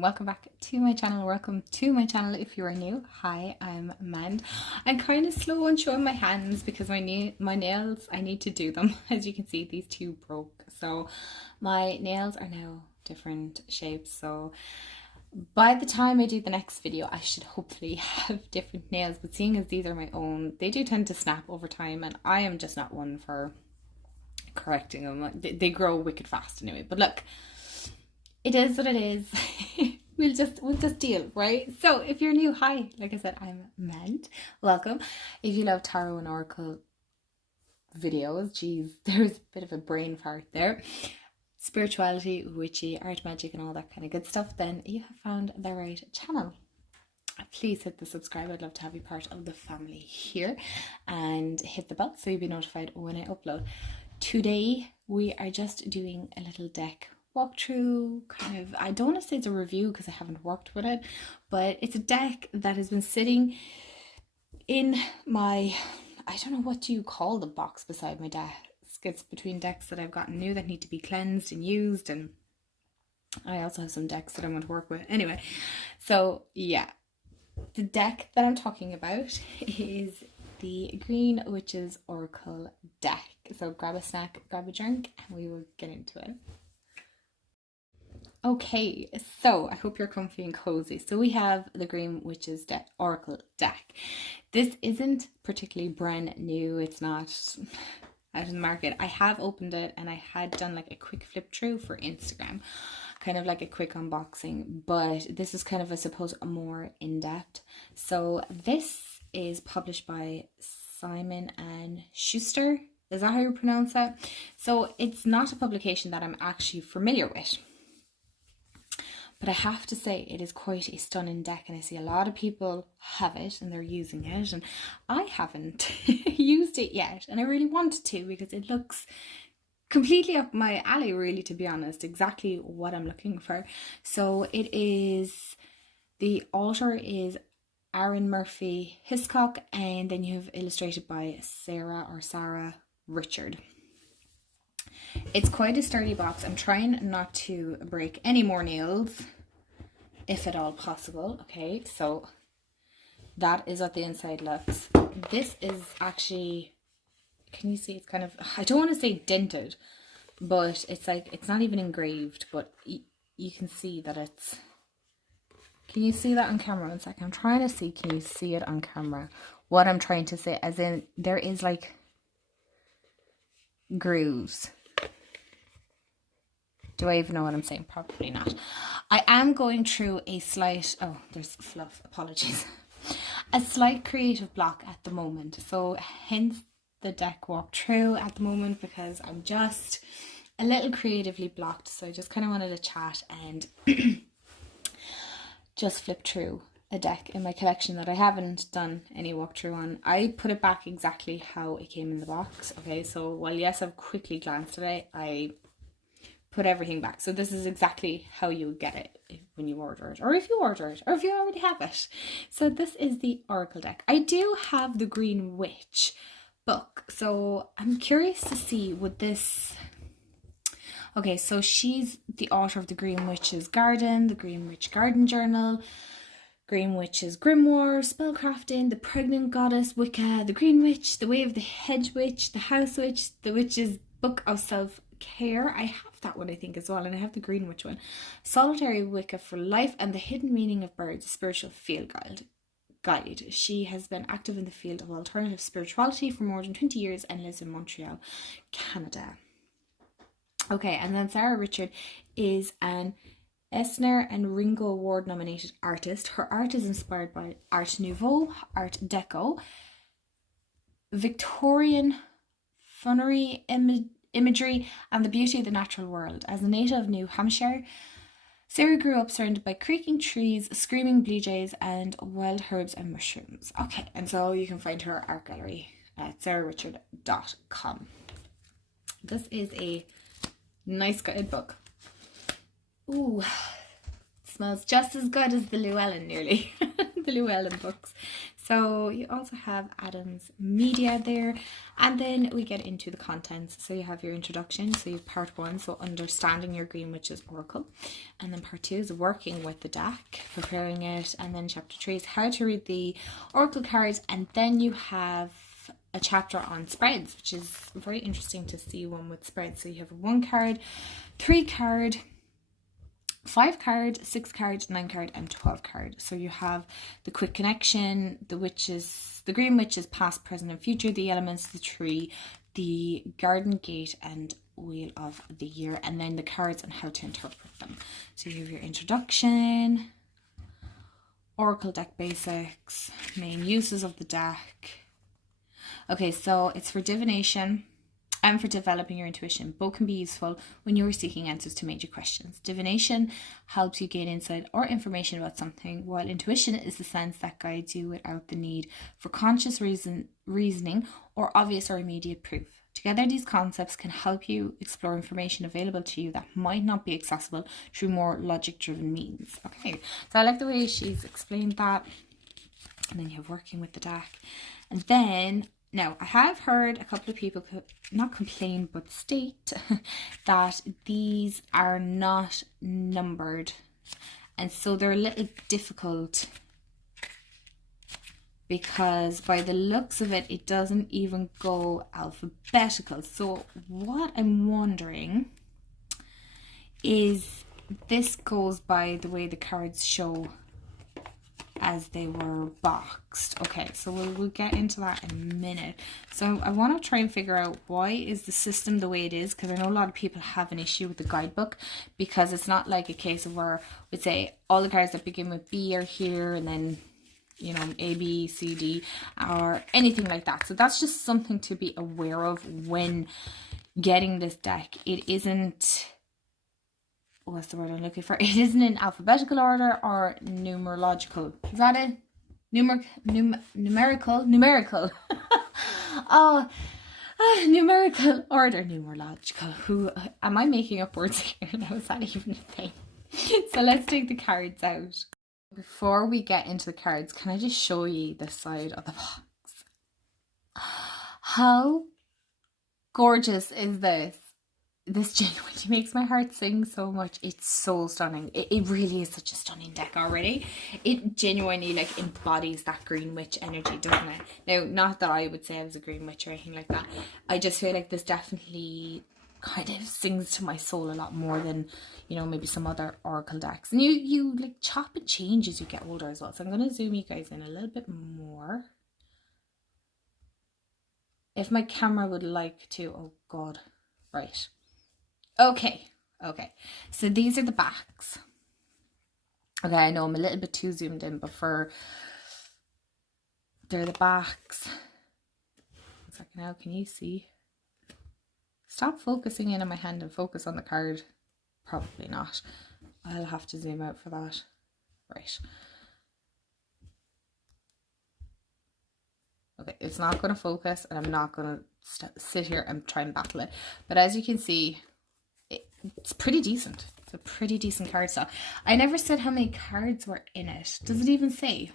welcome back to my channel. Welcome to my channel if you are new. Hi, I'm Mand. I'm kind of slow on showing my hands because my nails, I need to do them. As you can see, these two broke, so my nails are now different shapes. So by the time I do the next video, I should hopefully have different nails, but seeing as these are my own, they do tend to snap over time, and I am just not one for correcting them. They grow wicked fast anyway. But look, it is what it is. we'll just deal, right? So if you're new, hi, like I said, I'm Mand. Welcome. If you love tarot and oracle videos, geez, there's a bit of a brain fart there. Spirituality, witchy, art, magic, and all that kind of good stuff, then you have found the right channel. Please hit the subscribe. I'd love to have you part of the family here, and hit the bell so you'll be notified when I upload. Today we are just doing a little deck walkthrough, kind of. I don't want to say it's a review because I haven't worked with it, but it's a deck that has been sitting in my, I don't know, what do you call the box beside my desk? It's between decks that I've gotten new that need to be cleansed and used, and I also have some decks that I'm going to work with. Anyway, so yeah, the deck that I'm talking about is the Green Witches Oracle deck. So grab a snack, grab a drink, and we will get into it. Okay, so I hope you're comfy and cozy. So we have the Green Witches Oracle deck. This isn't particularly brand new. It's not out in the market. I have opened it and I had done like a quick flip through for Instagram, kind of like a quick unboxing, but this is kind of, I suppose, a more in-depth. So this is published by Simon and Schuster. Is that how you pronounce that? So it's not a publication that I'm actually familiar with, but I have to say it is quite a stunning deck, and I see a lot of people have it and they're using it, and I haven't used it yet, and I really wanted to because it looks completely up my alley, really, to be honest, exactly what I'm looking for. So it is, the author is Aaron Murphy Hiscock, and then you have illustrated by Sarah Richard. It's quite a sturdy box. I'm trying not to break any more nails, if at all possible. Okay, so that is what the inside looks. This is actually, can you see, it's kind of, I don't want to say dented, but it's like, it's not even engraved, but you can see that it's, can you see that on camera? One second, I'm trying to see, can you see it on camera? What I'm trying to say, as in, there is like grooves. Do I even know what I'm saying? Probably not. I am going through a slight, oh, there's fluff, apologies. A slight creative block at the moment. So hence the deck walkthrough at the moment, because I'm just a little creatively blocked. So I just kind of wanted to chat and just flip through a deck in my collection that I haven't done any walkthrough on. I put it back exactly how it came in the box. Okay, so while yes, I've quickly glanced at it, I put everything back. So this is exactly how you get it when you order it, or if you order it, or if you already have it. So this is the Oracle deck. I do have the Green Witch book, so I'm curious to see, would this, okay, so she's the author of the Green Witch's Garden, the Green Witch Garden Journal, Green Witch's Grimoire, Spellcrafting, the Pregnant Goddess, Wicca, the Green Witch, the Way of the Hedge Witch, the House Witch, the Witch's Book of Self-Care. I have that one, I think, as well, and I have the Green Witch one. Solitary Wicca for Life, and the Hidden Meaning of Birds, a Spiritual Field Guide. She has been active in the field of alternative spirituality for more than 20 years and lives in Montreal, Canada. Okay, and then Sarah Richard is an Eisner and Ringo Award nominated artist. Her art is inspired by Art Nouveau, Art Deco, Victorian funerary imagery, and the beauty of the natural world. As a native of New Hampshire, Sarah grew up surrounded by creaking trees, screaming blue jays, and wild herbs and mushrooms. Okay, and so you can find her art gallery at sarahrichard.com. This is a nice guidebook. Ooh, it smells just as good as the Llewellyn, nearly. The Llewellyn books. So you also have Adam's media there, and then we get into the contents. So you have your introduction, so you have part 1, so understanding your Green Witch's Oracle, and then part 2 is working with the deck, preparing it, and then chapter 3 is how to read the Oracle cards, and then you have a chapter on spreads, which is very interesting to see one with spreads. So you have a 1 card, 3 card, 5 card, 6 card, 9 card, and 12 card. So you have the quick connection, the witches, the Green Witches past, present, and future, the elements, the tree, the garden gate, and wheel of the year, and then the cards and how to interpret them. So you have your introduction, Oracle deck basics, main uses of the deck. Okay, so it's for divination and for developing your intuition. Both can be useful when you are seeking answers to major questions. Divination helps you gain insight or information about something, while intuition is the sense that guides you without the need for conscious reasoning or obvious or immediate proof. Together, these concepts can help you explore information available to you that might not be accessible through more logic-driven means. Okay, so I like the way she's explained that. And then you have working with the deck. And then, now, I have heard a couple of people not complain but state that these are not numbered, and so they're a little difficult because by the looks of it, it doesn't even go alphabetical. So what I'm wondering is this goes by the way the cards show as they were boxed. Okay, so we'll get into that in a minute. So I want to try and figure out why is the system the way it is, because I know a lot of people have an issue with the guidebook, because it's not like a case of where we'd say all the cards that begin with B are here and then, you know, A, B, C, D, or anything like that. So that's just something to be aware of when getting this deck. It isn't, what's the word I'm looking for? It isn't in alphabetical order or numerological. Is that it? Numerical? Numerical order, numerological. Who am I making up words here? Now, is that even a thing? So let's take the cards out. Before we get into the cards, can I just show you the side of the box? How gorgeous is this? This genuinely makes my heart sing so much. It's so stunning. It really is such a stunning deck already. It genuinely like embodies that Green Witch energy, doesn't it? Now, not that I would say I was a Green Witch or anything like that. I just feel like this definitely kind of sings to my soul a lot more than, you know, maybe some other Oracle decks. And you like chop and change as you get older as well. So I'm going to zoom you guys in a little bit more. If my camera would like to. Oh God. Right. Okay, so these are the backs. Okay, I know I'm a little bit too zoomed in, but they're the backs. 1 second now, can you see? Stop focusing in on my hand and focus on the card. Probably not. I'll have to zoom out for that. Right. Okay, it's not going to focus, and I'm not going to sit here and try and battle it. But as you can see, it's pretty decent. It's a pretty decent card stock. I never said how many cards were in it. Does it even say?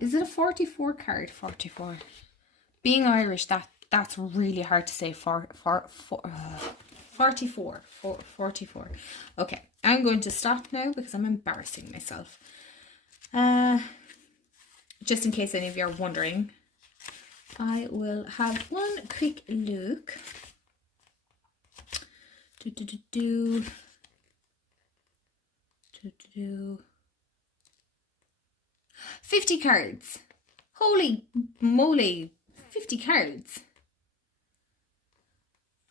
Is it a 44 card? 44. Being Irish, that's really hard to say. 44. 44. Okay, I'm going to stop now because I'm embarrassing myself. Just in case any of you are wondering, I will have one quick look. 50 cards. Holy moly, 50 cards.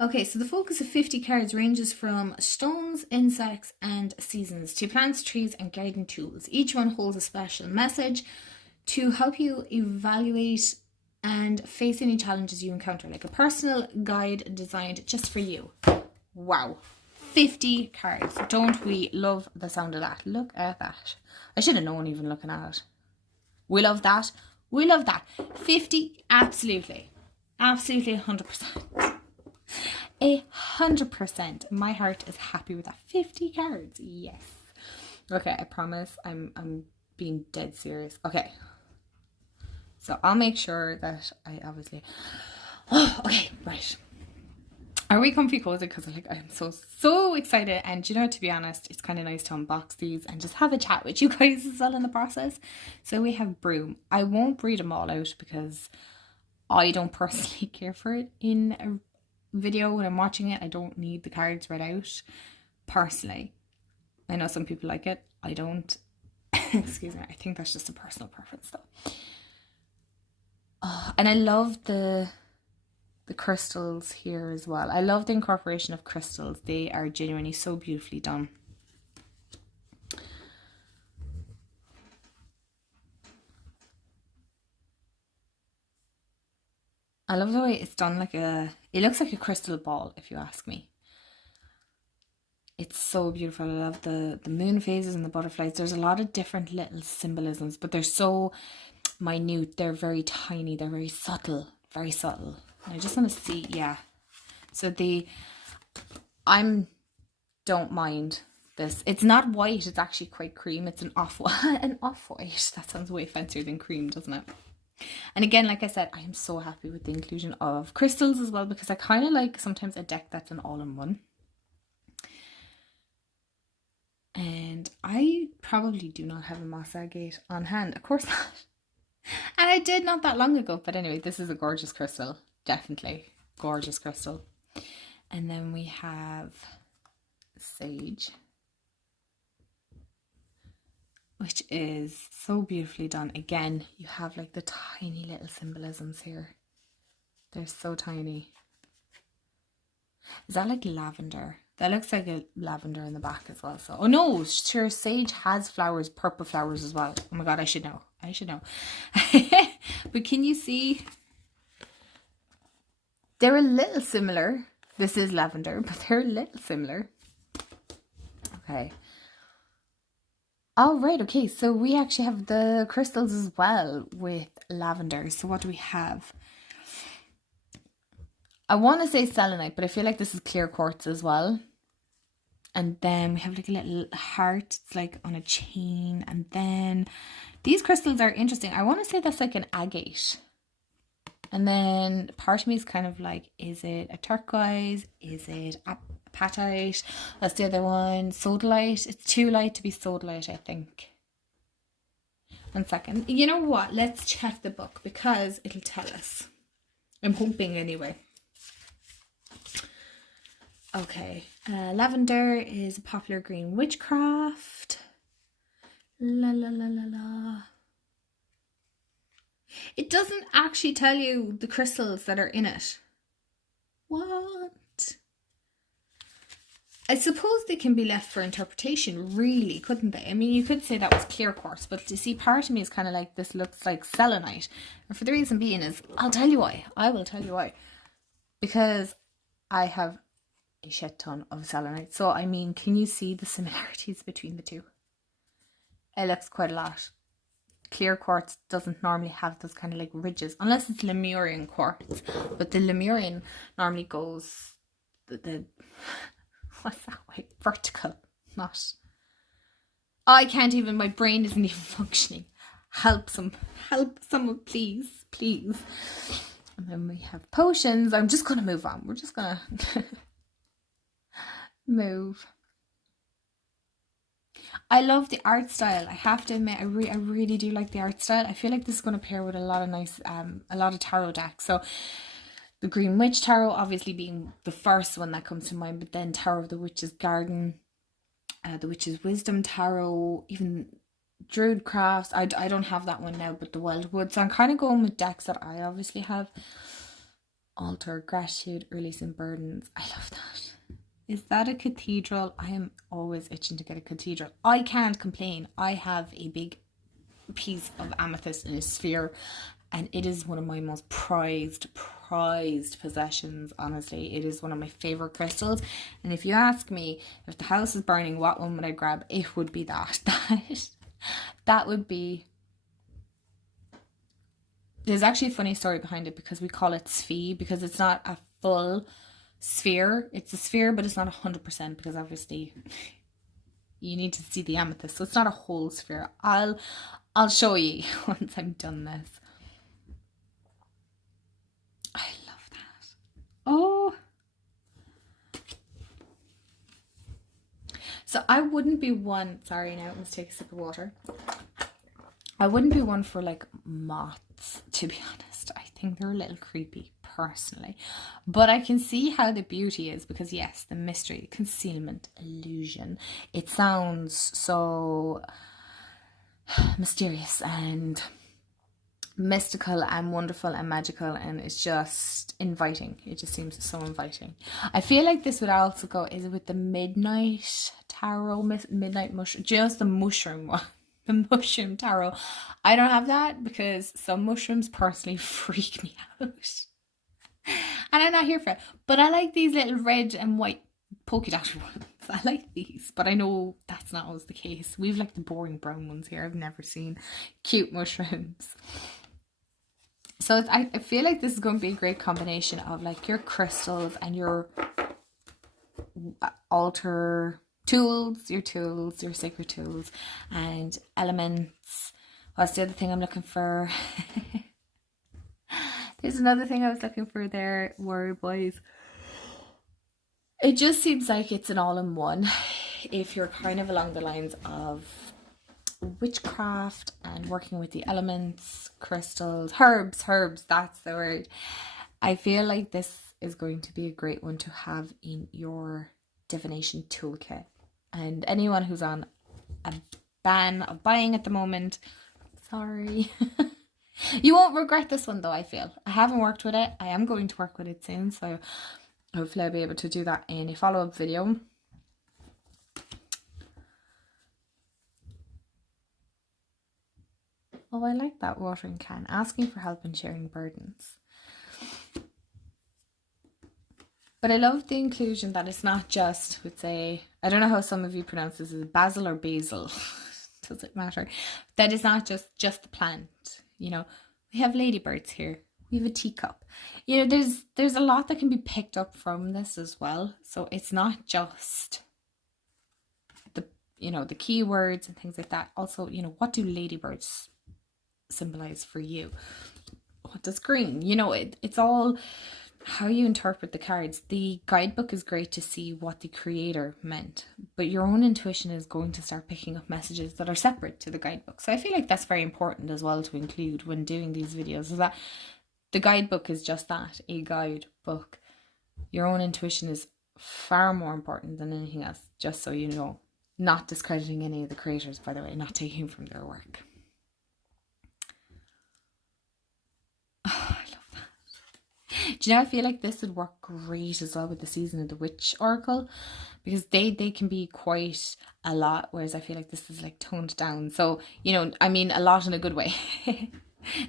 Okay, so the focus of 50 cards ranges from stones, insects, and seasons to plants, trees, and garden tools. Each one holds a special message to help you evaluate and face any challenges you encounter, like a personal guide designed just for you. Wow, 50 cards. Don't we love the sound of that? Look at that. I should have known even looking at it. We love that. We love that. 50, absolutely. Absolutely 100%. 100%. My heart is happy with that. 50 cards, yes. Okay, I promise I'm being dead serious. Okay. So I'll make sure that I obviously... Oh, okay, right. Are we comfy cozy? Because I'm so excited. And you know, to be honest, it's kind of nice to unbox these and just have a chat with you guys as well in the process. So we have Broom. I won't read them all out because I don't personally care for it in a video when I'm watching it. I don't need the cards read out personally. I know some people like it. I don't. Excuse me. I think that's just a personal preference though. Oh, and I love the crystals here as well. I love the incorporation of crystals. They are genuinely so beautifully done. I love the way it's done, like it looks like a crystal ball, if you ask me. It's so beautiful. I love the moon phases and the butterflies. There's a lot of different little symbolisms, but they're so minute. They're very tiny. They're very subtle. Very subtle. I just want to see, yeah. So don't mind this. It's not white, it's actually quite cream. It's an off-white. An off-white. That sounds way fancier than cream, doesn't it? And again, like I said, I am so happy with the inclusion of crystals as well, because I kind of like sometimes a deck that's an all-in-one. And I probably do not have a Moss Agate on hand. Of course not. And I did not that long ago. But anyway, this is a gorgeous crystal. Definitely gorgeous crystal. And then we have Sage, which is so beautifully done. Again, you have like the tiny little symbolisms here. They're so tiny. Is that like lavender? That looks like a lavender in the back as well. So, oh no, sure, Sage has flowers, purple flowers as well. Oh my god, I should know. I should know. But can you see? They're a little similar. This is lavender, but they're a little similar. Okay. Oh, right. Okay. So we actually have the crystals as well with lavender. So what do we have? I want to say selenite, but I feel like this is clear quartz as well. And then we have like a little heart. It's like on a chain. And then these crystals are interesting. I want to say that's like an agate. And then part of me is kind of like, is it a turquoise? Is it apatite? That's the other one. Sodalite. It's too light to be sodalite, I think. 1 second. You know what? Let's check the book because it'll tell us. I'm hoping anyway. Okay. Lavender is a popular green witchcraft. La la la la la. It doesn't actually tell you the crystals that are in it. What? I suppose they can be left for interpretation, really, couldn't they? I mean, you could say that was clear quartz, but you see, part of me is kind of like, this looks like selenite. And for the reason being is, I'll tell you why. I will tell you why. Because I have a shit ton of selenite. So, I mean, can you see the similarities between the two? It looks quite a lot. Clear quartz doesn't normally have those kind of like ridges, unless it's Lemurian quartz. But the Lemurian normally goes the what's that way? Vertical, not. I can't even. My brain isn't even functioning. Help someone, please, please. And then we have potions. I'm just gonna move on. We're just gonna move. I love the art style. I have to admit, I really do like the art style. I feel like this is going to pair with a lot of nice, a lot of tarot decks. So the Green Witch Tarot obviously being the first one that comes to mind, but then Tarot of the Witch's Garden, the Witch's Wisdom Tarot, even Druid Crafts. I don't have that one now, but the Wildwood. So I'm kind of going with decks that I obviously have. Altar, Gratitude, Releasing Burdens. I love that. Is that a cathedral? I am always itching to get a cathedral. I can't complain. I have a big piece of amethyst in a sphere, and it is one of my most prized possessions. Honestly, it is one of my favorite crystals. And if you ask me, if the house is burning, what one would I grab? It would be that. That would be. There's actually a funny story behind it, because we call it sphere because it's not a full sphere. It's a sphere, but it's not 100%, because obviously you need to see the amethyst. So it's not a whole sphere. I'll show you once I'm done this. I love that. Oh. So I wouldn't be one, sorry now, let's take a sip of water. I wouldn't be one for like moths, to be honest. I think they're a little creepy personally. But I can see how the beauty is, because yes, the mystery, concealment, illusion. It sounds so mysterious and mystical and wonderful and magical, and it's just inviting. It just seems so inviting. I feel like this would also go, is it with the midnight tarot, midnight mushroom, just the mushroom one, the mushroom tarot. I don't have that because some mushrooms personally freak me out, and I'm not here for it. But I like these little red and white polka dot ones. I like these, but I know that's not always the case. We've like the boring brown ones here. I've never seen cute mushrooms. So I feel like this is going to be a great combination of like your crystals and your altar tools, your sacred tools, and elements. What's the other thing I'm looking for? There's another thing I was looking for there. Worry, boys. It just seems like it's an all-in-one. If you're kind of along the lines of witchcraft and working with the elements, crystals, herbs, that's the word. I feel like this is going to be a great one to have in your divination toolkit. And anyone who's on a ban of buying at the moment, sorry. You won't regret this one though, I feel. I haven't worked with it. I am going to work with it soon, so hopefully I'll be able to do that in a follow-up video. Oh, I like that watering can. Asking for help and sharing burdens. But I love the inclusion that it's not just, would say, I don't know how some of you pronounce this, is basil or basil. Does it matter? That is not just the plant. You know, we have ladybirds here. We have a teacup. You know, there's a lot that can be picked up from this as well. So it's not just the, you know, the keywords and things like that. Also, you know, what do ladybirds symbolize for you? What does green? You know, it's all how you interpret the cards. The guidebook is great to see what the creator meant, but your own intuition is going to start picking up messages that are separate to the guidebook. So I feel like that's very important as well to include when doing these videos, is that the guidebook is just that, a guidebook. Your own intuition is far more important than anything else, just so you know. Not discrediting any of the creators, by the way, not taking from their work. Do you know, I feel like this would work great as well with the Season of the Witch Oracle, because they can be quite a lot, whereas I feel like this is like toned down. So, you know, I mean a lot in a good way.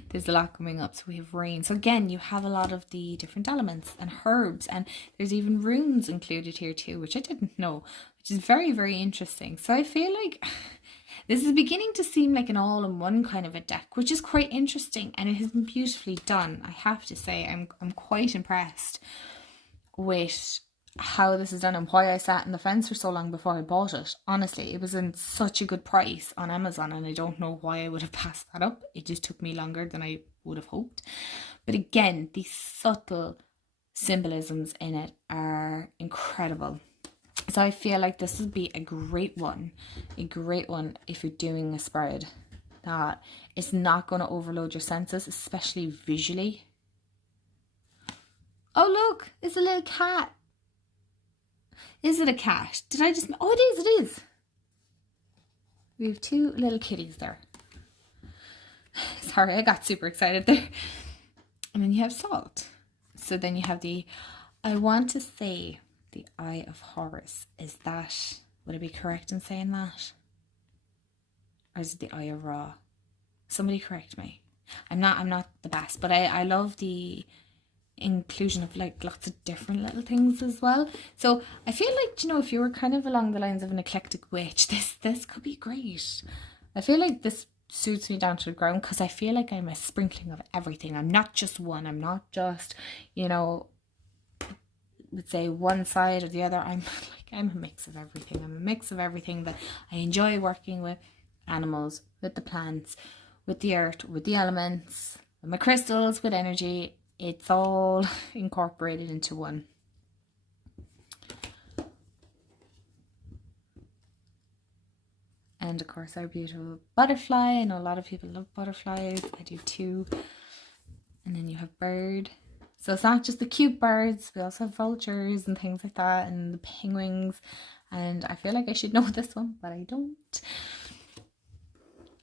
There's a lot coming up. So we have rain. So again, you have a lot of the different elements and herbs, and there's even runes included here too, which I didn't know, which is very, very interesting. So I feel like this is beginning to seem like an all-in-one kind of a deck, which is quite interesting, and it has been beautifully done. I have to say, I'm quite impressed with how this is done and why I sat on the fence for so long before I bought it. Honestly, it was in such a good price on Amazon, and I don't know why I would have passed that up. It just took me longer than I would have hoped. But again, these subtle symbolisms in it are incredible. So I feel like this would be a great one if you're doing a spread that is not going to overload your senses, especially visually. Oh look, it's a little cat. Is it a cat? Did I just... Oh, it is. We have two little kitties there. Sorry, I got super excited there. And then you have salt. So then you have the... I want to say the Eye of Horus. Is that... Would I be correct in saying that? Or is it the Eye of Ra? Somebody correct me. I'm not the best, but I love the inclusion of like lots of different little things as well. So I feel like, you know, if you were kind of along the lines of an eclectic witch, this could be great. I feel like this suits me down to the ground, because I feel like I'm a sprinkling of everything. I'm not just one. I'm not just, you know, would say one side or the other. I'm a mix of everything. I'm a mix of everything that I enjoy working with animals, with the plants, with the earth, with the elements, with my crystals, with energy. It's all incorporated into one. And of course our beautiful butterfly. I know a lot of people love butterflies. I do too. And then you have bird. So it's not just the cute birds. We also have vultures and things like that, and the penguins. And I feel like I should know this one, but I don't.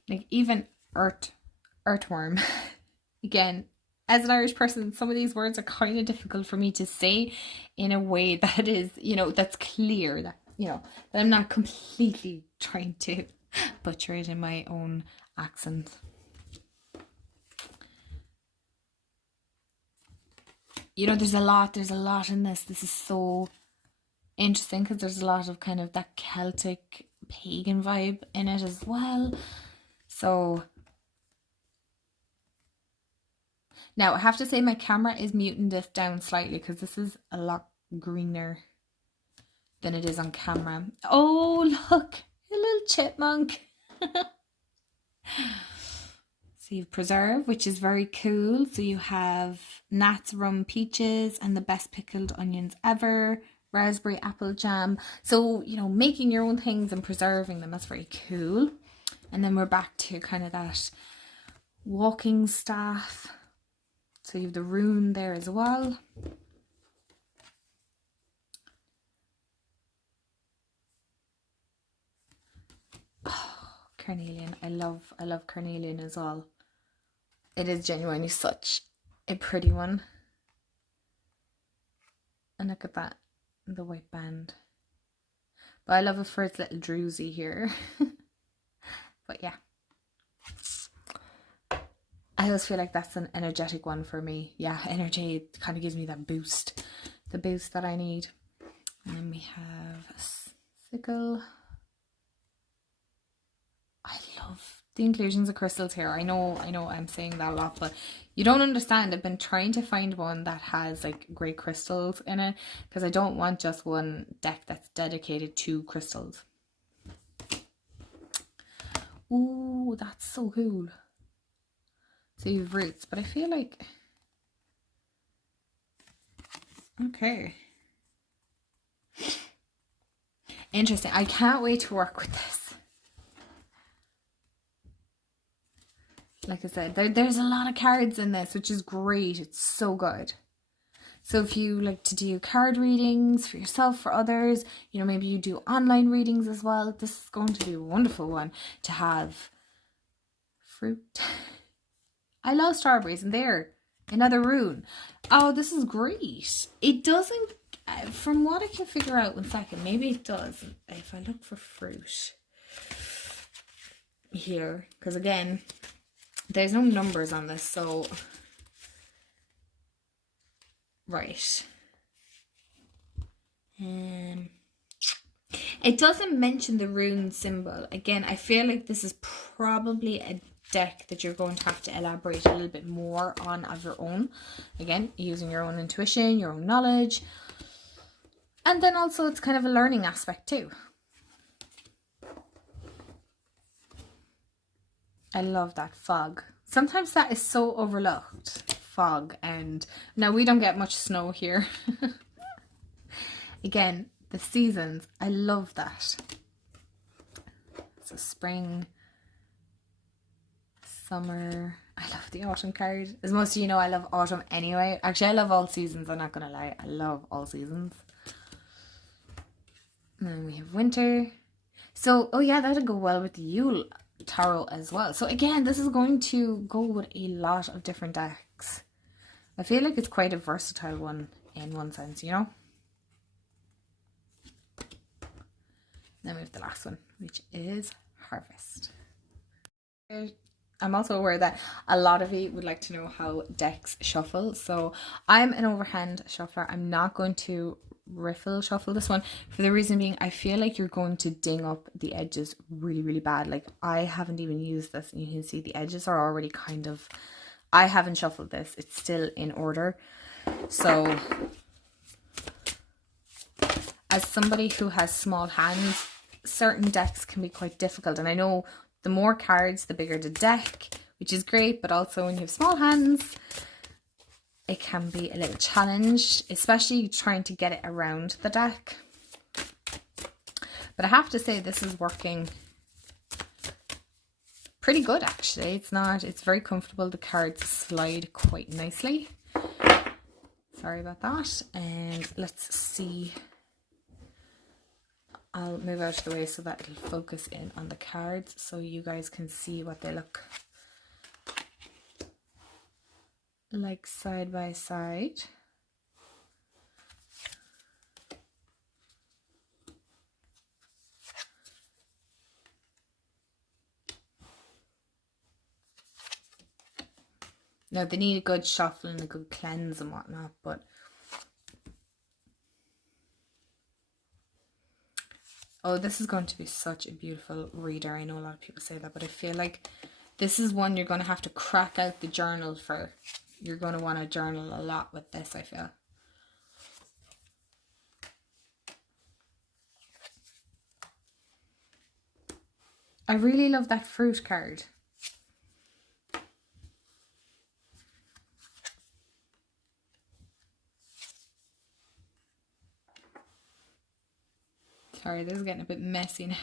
Like even earthworm. Again, as an Irish person, some of these words are kind of difficult for me to say in a way that is, that's clear, that, that I'm not completely trying to butcher it in my own accent. There's a lot in this. This is so interesting because there's a lot of kind of that Celtic pagan vibe in it as well. So now I have to say my camera is muting this down slightly because this is a lot greener than it is on camera. Oh, look, a little chipmunk. So you have preserve, which is very cool. So you have Nat's rum peaches and the best pickled onions ever, raspberry apple jam. So, making your own things and preserving them, that's very cool. And then we're back to kind of that walking staff. So you have the rune there as well. Oh, carnelian. I love carnelian as well. It is genuinely such a pretty one. And look at that, the white band. But I love it for its little druzy here. But yeah. I always feel like that's an energetic one for me. Yeah, energy kind of gives me that boost. The boost that I need. And then we have a sickle. I love the inclusions of crystals here. I know I'm saying that a lot, but you don't understand. I've been trying to find one that has like great crystals in it because I don't want just one deck that's dedicated to crystals. Ooh, that's so cool. So you have roots, but I feel like, okay. Interesting. I can't wait to work with this. Like I said, there's a lot of cards in this, which is great. It's so good. So if you like to do card readings for yourself, for others, maybe you do online readings as well, this is going to be a wonderful one to have. Fruit. I love strawberries, and there, another rune. Oh, this is great. It doesn't, from what I can figure out, 1 second, maybe it does. If I look for fruit here, because again, there's no numbers on this, so right. It doesn't mention the rune symbol. Again, I feel like this is probably a deck that you're going to have to elaborate a little bit more on of your own. Again, using your own intuition, your own knowledge. And then also it's kind of a learning aspect too. I love that fog. Sometimes that is so overlooked. Fog. And now we don't get much snow here. Again, the seasons. I love that. So spring, summer. I love the autumn card. As most of you know, I love autumn anyway. Actually, I love all seasons. I'm not going to lie. I love all seasons. And then we have winter. So, oh yeah, that'll go well with the Yule tarot as well. So again, this is going to go with a lot of different decks. I feel like it's quite a versatile one in one sense, Then we have the last one, which is Harvest. I'm also aware that a lot of you would like to know how decks shuffle. So I'm an overhand shuffler. I'm not going to riffle shuffle this one for the reason being I feel like you're going to ding up the edges really, really bad. Like I haven't even used this and you can see the edges are already kind of, I haven't shuffled this. It's still in order. So as somebody who has small hands, certain decks can be quite difficult. And I know the more cards, the bigger the deck, which is great, but also when you have small hands, it can be a little challenge, especially trying to get it around the deck. But I have to say this is working pretty good actually. It's very comfortable. The cards slide quite nicely. Sorry about that. And let's see. I'll move out of the way so that it'll focus in on the cards so you guys can see what they look like side by side. Now they need a good shuffle and a good cleanse and whatnot, but oh, this is going to be such a beautiful reader. I know a lot of people say that, but I feel like this is one you're going to have to crack out the journal for. You're going to want to journal a lot with this, I feel. I really love that fruit card. Sorry, this is getting a bit messy now.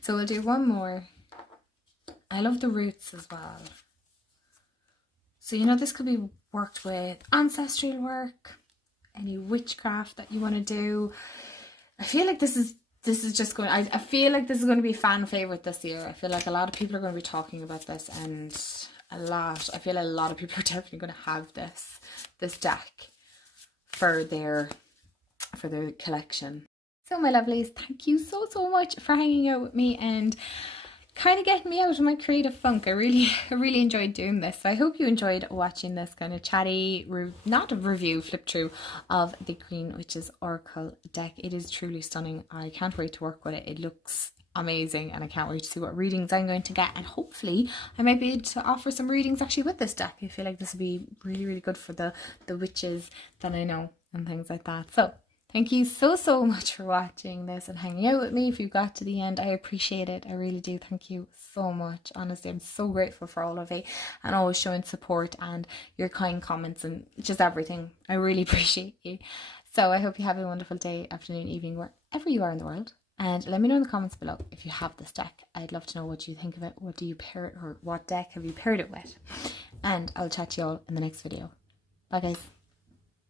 So we'll do one more. I love the roots as well. So, you know, this could be worked with ancestral work, any witchcraft that you want to do. I feel like this is just going, I feel like this is going to be a fan favorite this year. I feel like a lot of people are going to be talking about this, and I feel like a lot of people are definitely going to have this deck for their collection. So my lovelies, thank you so much for hanging out with me and kind of getting me out of my creative funk. I really enjoyed doing this. So I hope you enjoyed watching this kind of chatty, not a review, flip through of the Green Witches Oracle deck. It is truly stunning. I can't wait to work with it. It looks amazing and I can't wait to see what readings I'm going to get, and hopefully I might be able to offer some readings actually with this deck. I feel like this would be really good for the witches that I know and things like that. So thank you so much for watching this and hanging out with me. If you got to the end, I appreciate it. I really do. Thank you so much. Honestly, I'm so grateful for all of it and always showing support and your kind comments and just everything. I really appreciate you. So I hope you have a wonderful day, afternoon, evening, wherever you are in the world. And let me know in the comments below if you have this deck. I'd love to know what you think of it. What do you pair it, or what deck have you paired it with? And I'll chat to you all in the next video. Bye guys.